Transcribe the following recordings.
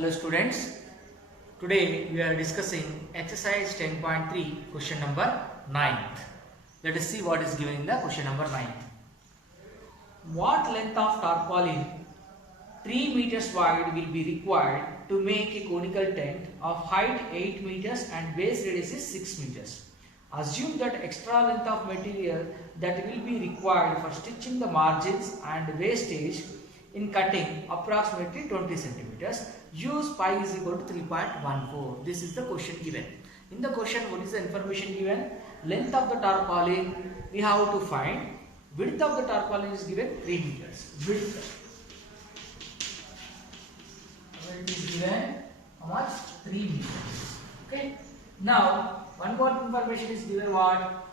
Hello students, today we are discussing exercise 10.3 question number 9th. Let us see what is given in the question number 9th. What length of tarpaulin 3 meters wide will be required to make a conical tent of height 8 meters and base radius is 6 meters. Assume that extra length of material that will be required for stitching the margins and wastage in cutting approximately 20 centimeters. Use pi is equal to 3.14. This is the question given. In the question, what is the information given? Length of the tarpaulin we have to find. Width of the tarpaulin is given 3 meters. Width is given how much? 3 meters. Okay. Now one more information is given. What?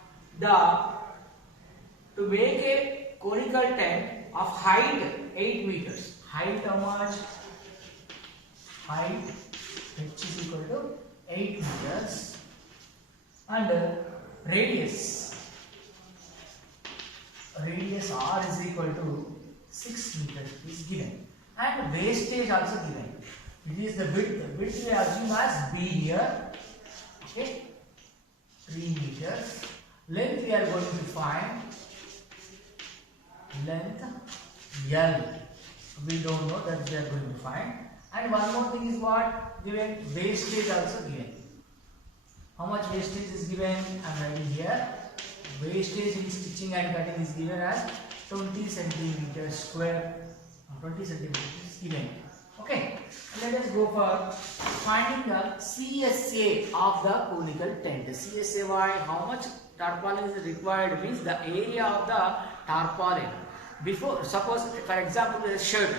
To make a conical tent of height 8 meters. Height how much? Height h is equal to 8 meters and radius r is equal to 6 meters is given and wastage also given. It is the width we assume as b here. Okay, 3 meters. Length we are going to find length L. We don't know, that we are going to find. And one more thing is what? Given wastage also given. How much wastage is given? I am writing here. Wastage in stitching and cutting is given as 20 centimeters square. 20 centimeters is given. Okay. Let us go for finding the CSA of the conical tent. CSA, why? How much tarpaulin is required means the area of the tarpaulin. Before, suppose for example a shirt,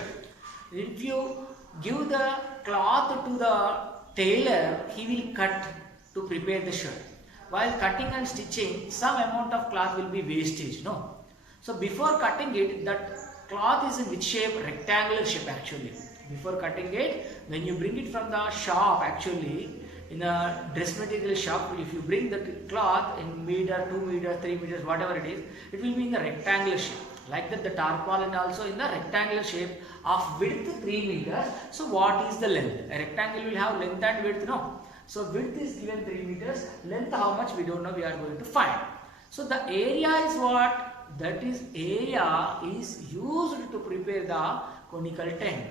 if you give the cloth to the tailor, he will cut to prepare the shirt. While cutting and stitching, some amount of cloth will be wastage, no? So before cutting it, that cloth is in which shape? Rectangular shape actually. Before cutting it, when you bring it from the shop actually, in a dress material shop, if you bring the cloth in meter, 2 meters, 3 meters, whatever it is, it will be in the rectangular shape. Like that, the tarpaulin also in the rectangular shape of width 3 meters. So what is the length? A rectangle will have length and width, no? So width is given 3 meters. Length how much? We don't know. We are going to find. So the area is what? That is, area is used to prepare the conical tent.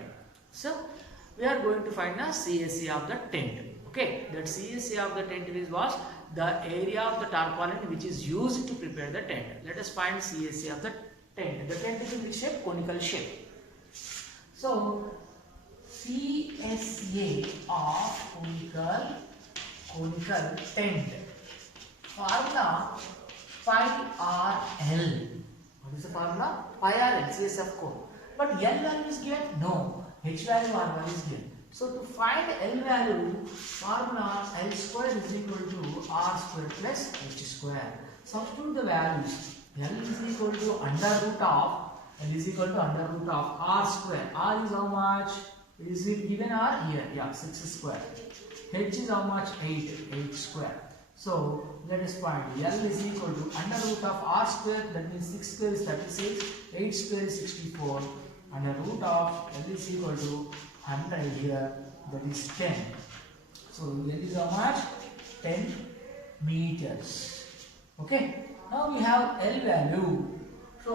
So we are going to find the CSA of the tent. Okay, that CSA of the tent is what? The area of the tarpaulin which is used to prepare the tent. Let us find CSA of the tent. The tent is in which shape? Conical shape. So CSA of conical tent. Formula pi RL. What is the formula? Pi RL, CSA of cone. But L value is given? No. H value R value is given. So to find L value, formula L square is equal to R square plus H square. Substitute the values. L is equal to under root of R square. R is how much? Is it given R? Here, yeah, 6 square. H is how much? 8 square. So let us find L is equal to under root of R square, that means 6 square is 36, 8 square is 64. Under root of L is equal to 100 here, that is 10. So L is how much? 10 meters. Okay. Now we have L value. So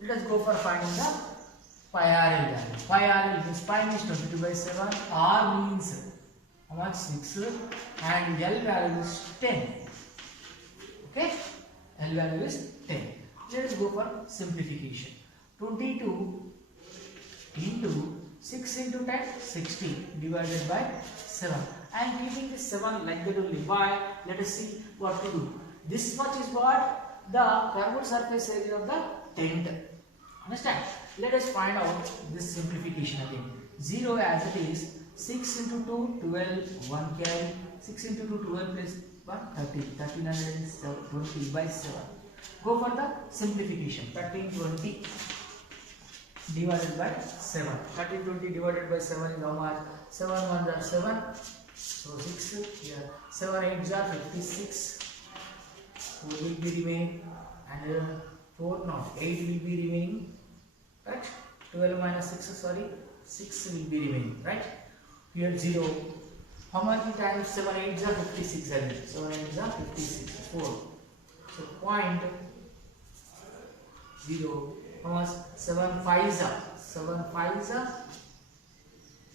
let us go for finding the pi RL value. Pi RL means pi means 22/7. R means how much? 6. And L value is 10. Okay. L value is 10. Let us go for simplification. 22 into 6 into 10, 60 divided by 7. I am keeping this 7 like that only. Why? Let us see what to do. This much is what? The curved surface area of the tent. Understand? Let us find out this simplification again. 0 as it is. 6 into 2, 12, 1 carry. 6 into 2, 12 plus 1, 30. 1320 by 7. Go for the simplification. 1320 divided by 7. 1320 divided by 7 is how much? 7 1s are 7. So 6 here. 7 8s are 56. 4 will be remaining and 4 not 8 will be remaining, right? 12 minus 6, sorry, 6 will be remaining, right? Here 0. How many times 7 8s are 56? 7 8s are 56. 4. So point 0. How much? 7 5s are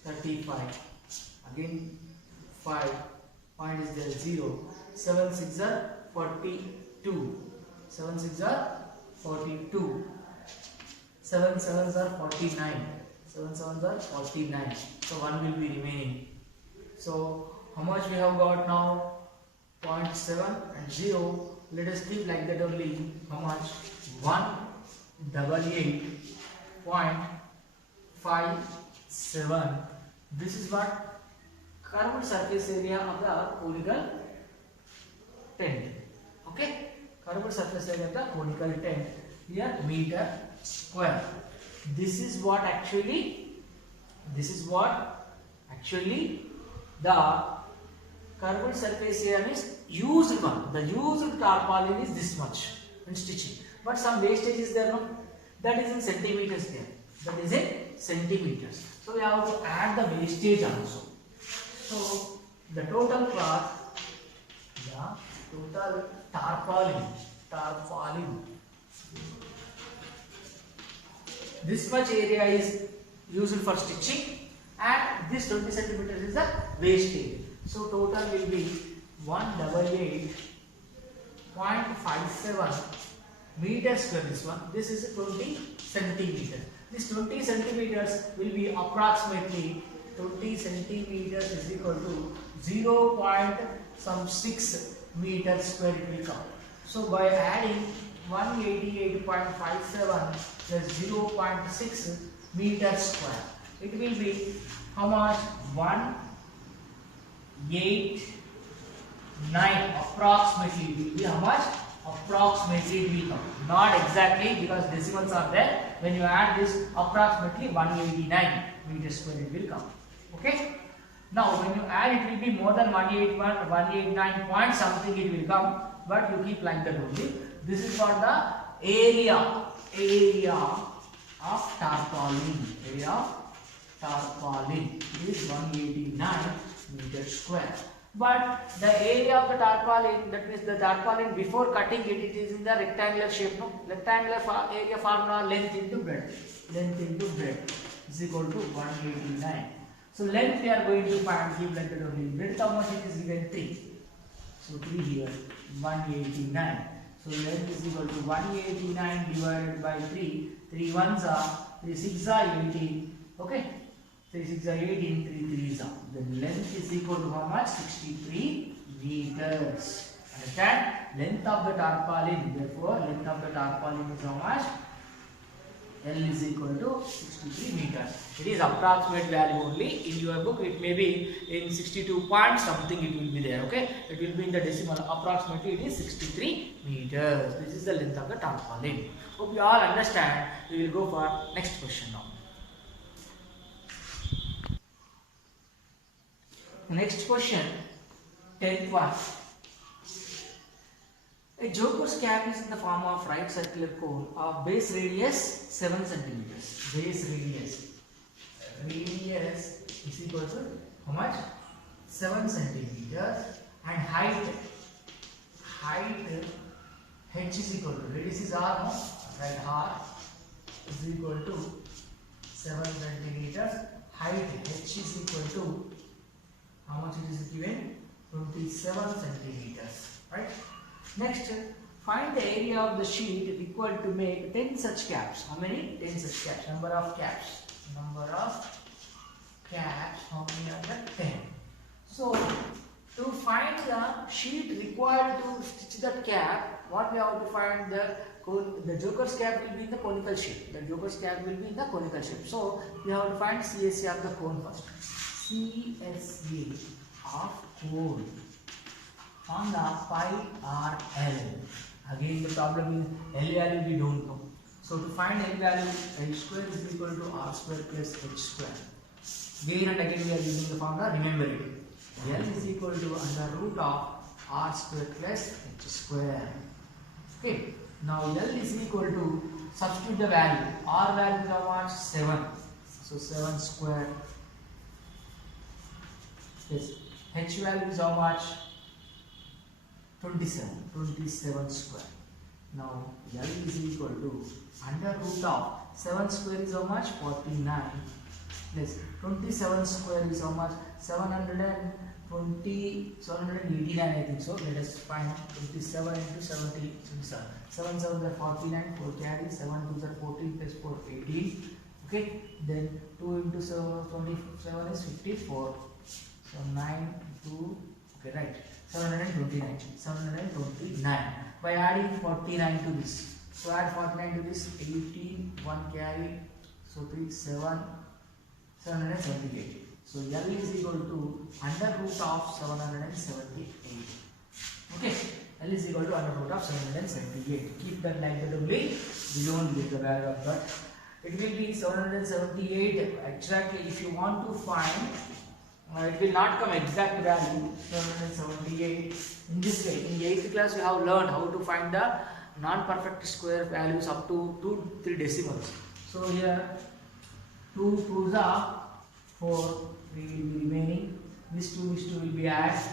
35. Again 5. Point is there 0. 7 6 are 42. 7 6 are 42. 7 7s are 49. 7 7s are 49. So 1 will be remaining. So how much we have got now? 0.7 and 0. Let us keep like that only. How much? 188.57. This is what? Curved surface area of the conical tent. Okay? Curved surface area of the conical tent. Here meter square. This is what actually the curved surface area is used one. The used tarpaulin is this much in stitching. But some wastage is there, no? That is in centimeters there. That is in centimeters. So we have to add the wastage also. So the total cloth, the total tarpaulin. This much area is used for stitching, and this 20 centimeters is the wastage. So total will be 188.57 meters square. This one. This is 20 centimeters. This 20 centimeters will be approximately 20 centimeters is equal to 0.6 meters square it will come. So by adding 188.57 plus 0.6 meters square, it will be how much? 189 approximately. Will be how much? Approximately it will come. Not exactly, because decimals are there. When you add this, approximately 189 meters square it will come. Okay. Now when you add, it will be more than 189 point something it will come. But you keep like that only. This is for the area of tarpaulin. Area of tarpaulin is 189 meters square. But the area of the tarpaulin, that means the tarpaulin before cutting it, it is in the rectangular shape. No, rectangular area formula, length into breadth. Length into breadth is equal to 189. So length we are going to find, keep like that only. Breadth how much it is given? 3. So 3 here, 189. So length is equal to 189 divided by 3. 3 ones are, 3 6 are 18. Okay. 3 6 are 18, 3 3s are. Then length is equal to how much? 63 meters. Understand? Length of the tarpaulin. Therefore, length of the tarpaulin is how much? L is equal to 63 meters. It is approximate value only. In your book, it may be in 62 point something it will be there. Okay. It will be in the decimal. Approximately it is 63 meters. This is the length of the tarpaulin. Hope you all understand. We will go for next question now. Next question, 10th one. A joker's cap is in the form of right circular cone of base radius 7 centimeters. Base radius is equal to how much? 7 centimeters, and height h is equal to, radius is r, no? Right, r is equal to 7 centimeters. Height h is equal to how much it is given? 27 centimeters. Right? Next, find the area of the sheet required to make 10 such caps. How many? 10 such caps. Number of caps. Number of caps. How many are there? 10. So, to find the sheet required to stitch that cap, what we have to find? The joker's cap will be in the conical shape. The joker's cap will be in the conical shape. So, we have to find CSA of the cone first. CSA of cone on the pi RL. Again the problem is L value we don't know. So to find L value, L square is equal to R square plus H square. Again and again we are using the formula, remember it. L is equal to under root of R square plus H square. Okay. Now L is equal to, substitute the value. R value is how much? 7. So 7 square Yes. H value is how much? 27 square. Now L is equal to under root of 7 square is how much? 49. Yes, 27 square is how much? 789 I think so. Let us find 27 into 70. 7 7 are 49, 4 carry, 7 2 are 14 plus 4 18. Okay, then 2 into 7 27 is 54. So 9 2, okay, right, 729 by adding 49 to this. So add 49 to this, 18, 1 carry, so 3 7 778. So L is equal to under root of 778. Okay, L is equal to under root of 778. Keep that like that only. We don't get the value of that. It will be 778 exactly. If you want to find, it will not come exact value 778. In this way, in 8th class we have learned how to find the non-perfect square values up to 2-3 decimals. So here 2 2s are 4 will be remaining. This 2 will be added.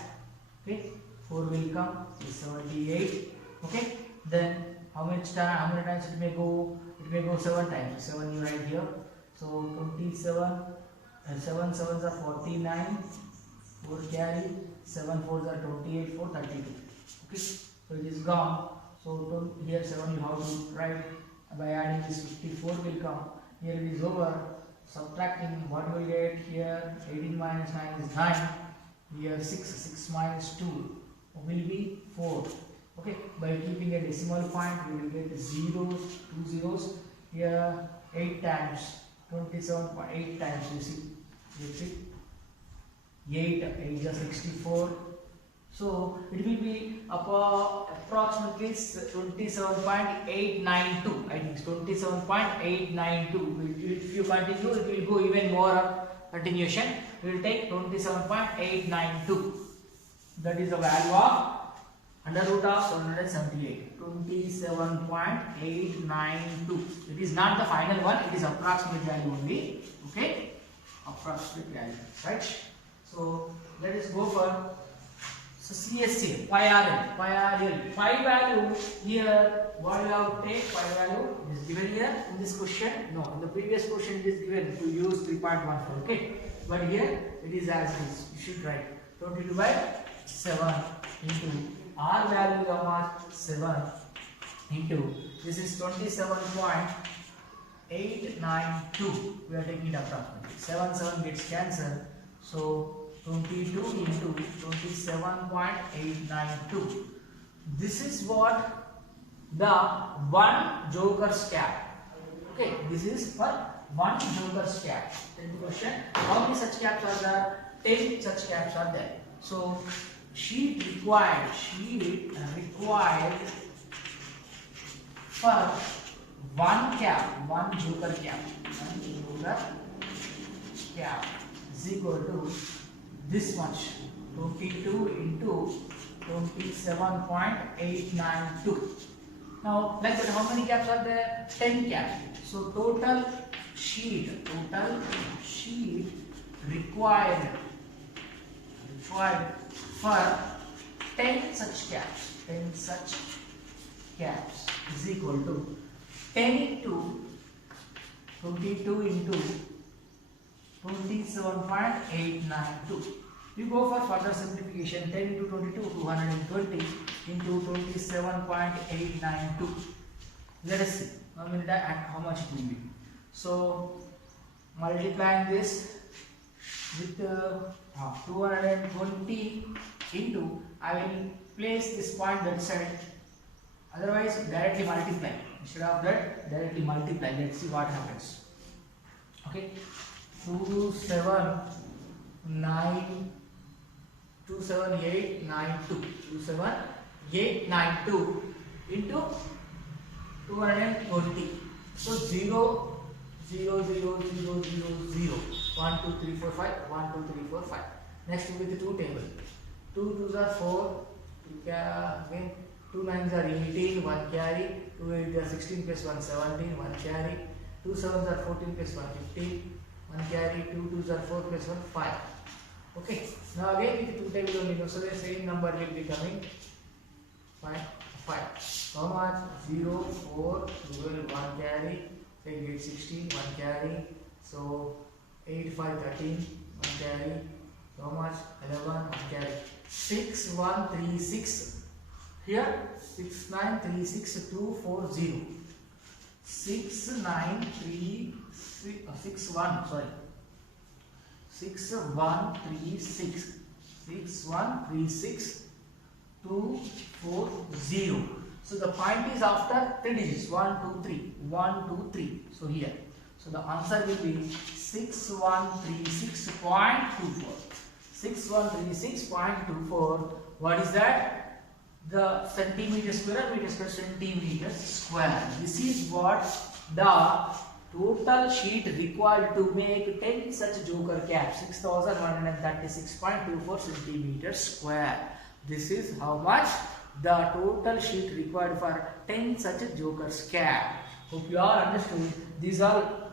Okay, 4 will come is 78. Okay, then how many times it may go? It may go 7 times. 7 you write here. So 27. 7 7s are 49, 4 carry, 7 4s are 28, 4 32. Okay, so it is gone. So here 7 you have to write. By adding this 54 will come. Here it is over. Subtracting, what will get here? 18 minus 9 is 9. Here 6 minus 2 will be 4. Okay, by keeping a decimal point we will get 0, 2 zeros. Here 8 times 27.8 times, you see 8 is 64. So it will be approximately 27.892. I think 27.892. If you continue, it will go even more continuation. We will take 27.892. That is the value of under root of 778. 27.892. It is not the final one. It is approximate value only. Okay, approximate value, right? So let us go for CSC, pi RL. Pi value here, what you have to take? Pi value is given here in this question. No, in the previous question it is given to use 3.14. Okay, but here it is as it is. You should write 22 by 7 into R value of 7 into this is 27.892. We are taking it approximately. 7 gets cancelled. So 22 into 27.892. This is what the one joker's cap. Okay, this is for one joker's cap. Then the question: how many such caps are there? 10 such caps are there. So she required for one cap, one joker cap is equal to this much, 22 into 27.892. Now, like that, how many caps are there? 10 caps. So total sheet required for 10 such caps. 10 such caps is equal to 10 into 22 into 27.892. We go for further simplification. 10 into 22, 220 into 27.892. Let us see how many that and how much it will be. So multiplying this with 220 into, I will place this point that side. Otherwise, directly multiply. Instead of that, directly multiply. Let's see what happens. Okay. 27892 into 220. So 0 0 0 0 0 0 1 2 3 4 5 1 2 3 4 5. Next with the 2 table. 2 2s are 4. Again 2 9s are 18. 1 carry. 2 8s are 16 plus 1 17. 1 carry. 2 7s are 14 plus 1 15. 1 carry. 2 2s are 4 plus 1 5. Okay. Now again with 2 table only, so the same number will be coming. 5. How much? 0, 4, 12, 1 carry. Take 8, 16, 1 carry. So 8, 5, 13, 1 carry. How much? 11, 1 carry. 6, 1, 3, 6. Here 6, 9, 3, 6, 2, 4, 0. 6, 9, 3, 6, 1. Sorry. 6, 1, 3, 6. 6, 1, 3, 6. 2, 4, 0. So the point is after 3 digits. 1, 2, 3. 1, 2, 3. So here. So the answer will be 6136.24. 6136.24. What is that? The centimeter square or meter square, centimeter square. This is what the total sheet required to make 10 such joker caps. 6136.24 centimeters square. This is how much the total sheet required for 10 such jokers cap. Hope you all understood. These are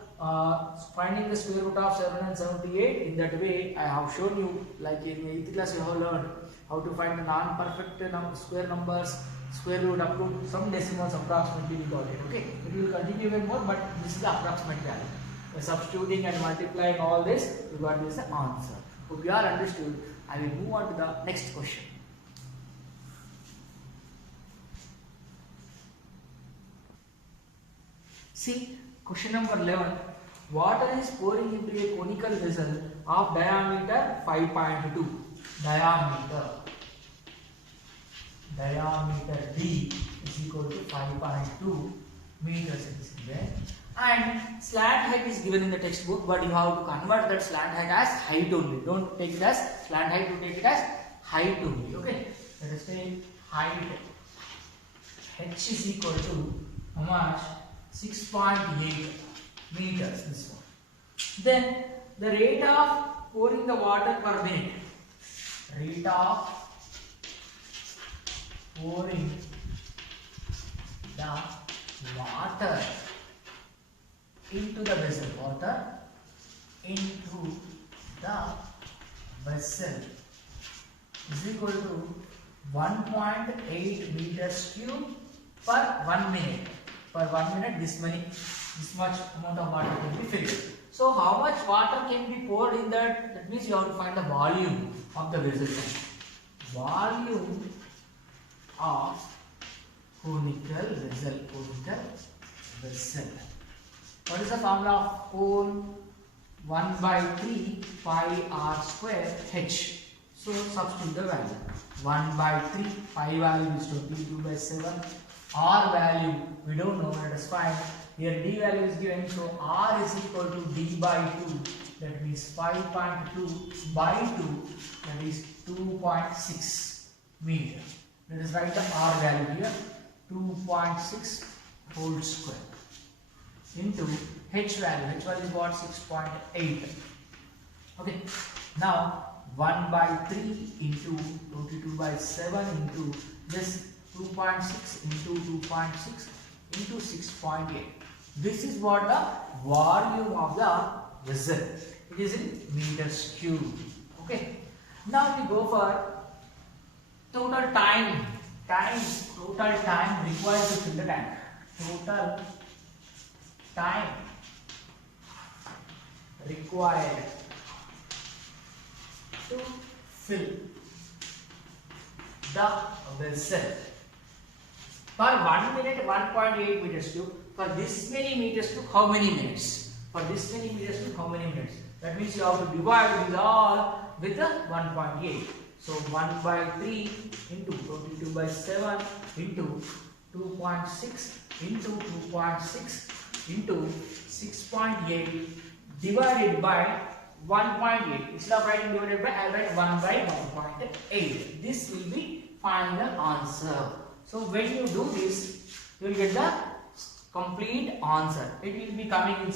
finding the square root of 778. In that way, I have shown you, like in 8th class, you have learned how to find the non-perfect square numbers, square root up to some decimals approximately we got it. Okay, it will continue even more, but this is the approximate value. By substituting and multiplying all this, we got this answer. Hope you all understood. I will move on to the next question. See, question number 11. Water is pouring into a conical vessel of diameter 5.2. Diameter D is equal to 5.2 meters is given, and slant height is given in the textbook, but you have to convert that slant height as height only. Don't take it as slant height, to take it as height only. Okay, let us take height. H is equal to how much? 6.8 meters. This one. Then the rate of pouring the water per minute. Rate of pouring the water into the vessel. Water into the vessel is equal to 1.8 meters cube per 1 minute. Per 1 minute, this much amount of water can be filled. So how much water can be poured in that? That means you have to find the volume of the vessel. Volume of conical vessel. What is the formula of cone? 1 by 3 pi r square h. So substitute the value. 1 by 3, pi value is 22 by 7. R value we don't know, let us find. Here D value is given, so R is equal to D by 2. That means 5.2 by 2, that is 2.6 meter. Let us write the R value here, 2.6 whole square into H value. H value is what? 6.8. Okay. Now 1 by 3 into 22 by 7 into this 2.6 into 2.6 into 6.8. This is what the volume of the vessel. It is in meters cube. Okay. Now we go for total time. Total time required to fill the tank. Total time required to fill the vessel. For 1 minute, 1.8 meters cube. For this many meters cube, how many minutes? For this many meters cube, how many minutes? That means you have to divide these all with the 1.8. So 1 by 3 into 22 by 7 into 2.6 into 2.6 into 6.8 divided by 1.8. Instead of writing divided by, I write 1 by 1.8. This will be final answer. So when you do this, you will get the complete answer. It will be coming in.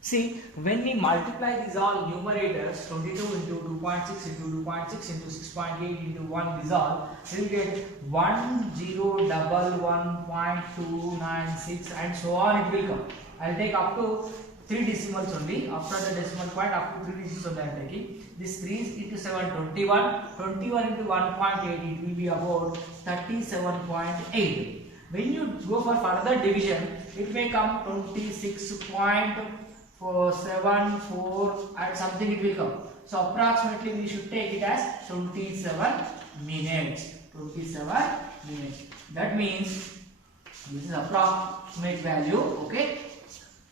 See, when we multiply these all numerators, 22 into 2.6 into 2.6 into 6.8 into 1, these all, we will get 1011.296 and so on it will come. I will take up to 3 decimals only. After the decimal point, up to 3 decimals only I am taking. This 3 into 7, 21. 21 into 1.8, it will be about 37.8. When you go for further division, it may come 26.474 and something it will come. So approximately we should take it as 27 minutes. 27 minutes. That means this is approximate value. Okay.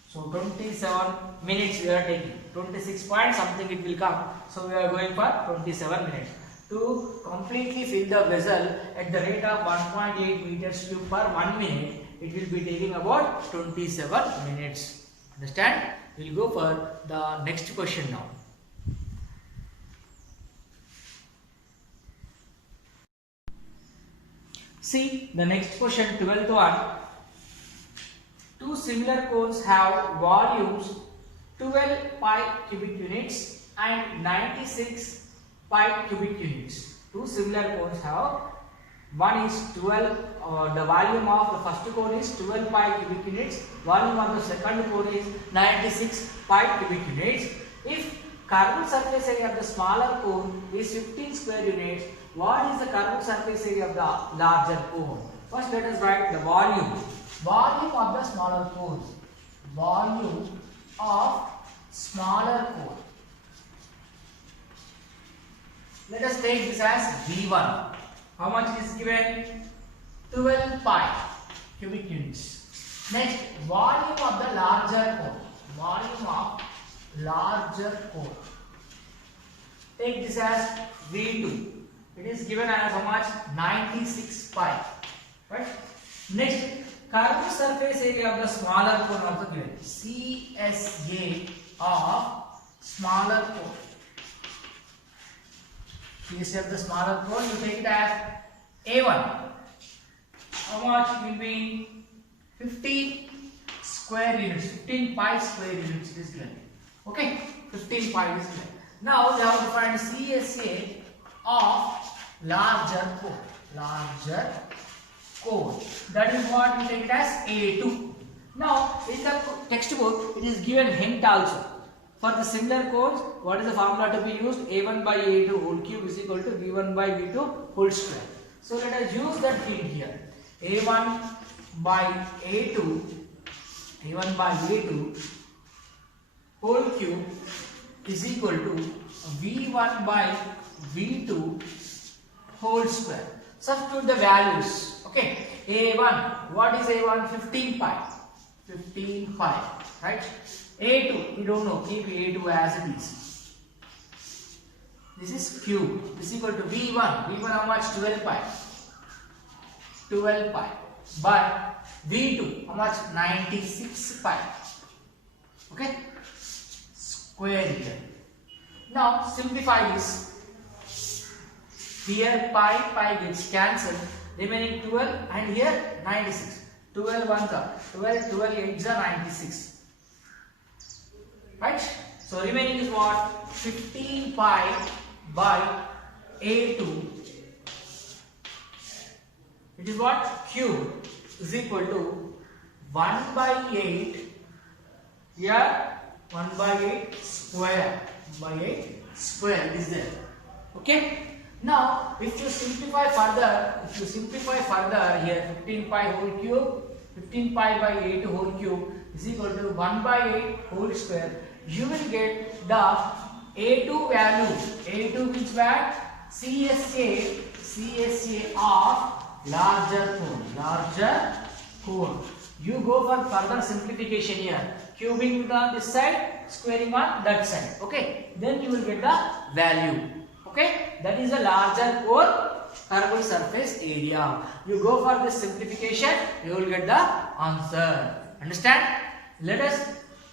So 27 minutes we are taking. 26 point something it will come. So we are going for 27 minutes. To completely fill the vessel at the rate of 1.8 meters cube per 1 minute, it will be taking about 27 minutes. Understand? We will go for the next question now. See the next question, 12th one. Two similar cones have volumes 12 pi cubic units and 96 pi cubic units. Two similar cones have, one is 12, the volume of the first cone is 12 pi cubic units, volume of the second cone is 96 pi cubic units. If curved surface area of the smaller cone is 15 square units, what is the curved surface area of the larger cone? First let us write the volume. Volume of the smaller cone. Volume of smaller cone. Let us take this as V1. How much is given? 12 pi cubic units. Next, volume of the larger cone. Volume of larger cone. Take this as V2. It is given as how much? 96 pi. Right? Next, curved surface area of the smaller cone also given. CSA of smaller cone. CSA of the smaller cone, you take it as A1. How much will be? 15 square units. 15 pi square units it is given. Okay? 15 pi is given. Now we have to find CSA of larger cone. Larger cone. That is what we take it as A2. Now in the textbook it is given hint also. For the similar cones, what is the formula to be used? A1 by A2 whole cube is equal to V1 by V2 whole square. So let us use that hint here. A1 by A2, A1 by A2 whole cube is equal to V1 by V2 whole square. Substitute the values. Okay. A1, what is A1? 15 pi. 15 pi. Right? A2, we don't know. Keep A2 as it is. This is cube. This is equal to V1. V1 how much? 12 pi. 12 pi. But V2 how much? 96 pi. Okay. Square here. Now simplify this. Here pi gets cancelled. Remaining 12 and here 96. 12 ones are 12, 12 8s are 96. Right? So remaining is what? 15 pi by A2. It is what? Cube is equal to 1 by 8. Here 1 by 8 square. 1 by 8 square is there. Okay? Now if you simplify further, here 15 pi whole cube, 15 pi by A2 whole cube is equal to 1 by 8 whole square. You will get the A2 value. A2 means what? CSA of larger cone. You go for further simplification here. Cubing on this side, squaring on that side. Okay. Then you will get the value. Okay. That is the larger cone curved surface area. You go for this simplification, you will get the answer. Understand? Let us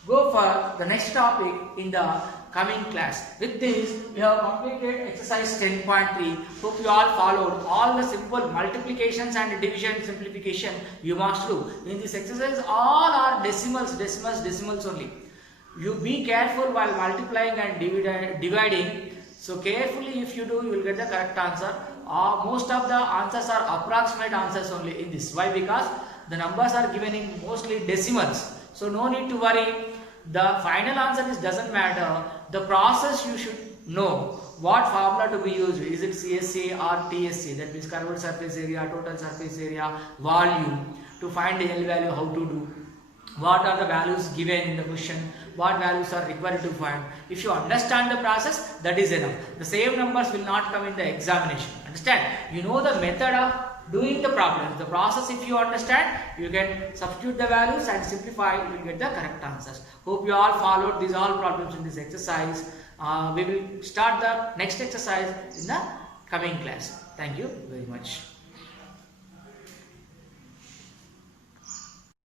go for the next topic in the coming class. With this, we have completed exercise 10.3. Hope you all followed all the simple multiplications and division simplification you must do. In this exercise, all are decimals only. You be careful while multiplying and dividing. So carefully if you do, you will get the correct answer. Most of the answers are approximate answers only in this. Why? Because the numbers are given in mostly decimals. So no need to worry. the final answer is doesn't matter. The process you should know. What formula to be used? Is it CSA or TSA? That means curved surface area, total surface area, volume. To find the L value, how to do? What are the values given in the question? What values are required to find? If you understand the process, that is enough. The same numbers will not come in the examination. Understand? You know the method of doing the problem. The process, if you understand, you can substitute the values and simplify, you will get the correct answers. Hope you all followed these all problems in this exercise. We will start the next exercise in the coming class. Thank you very much.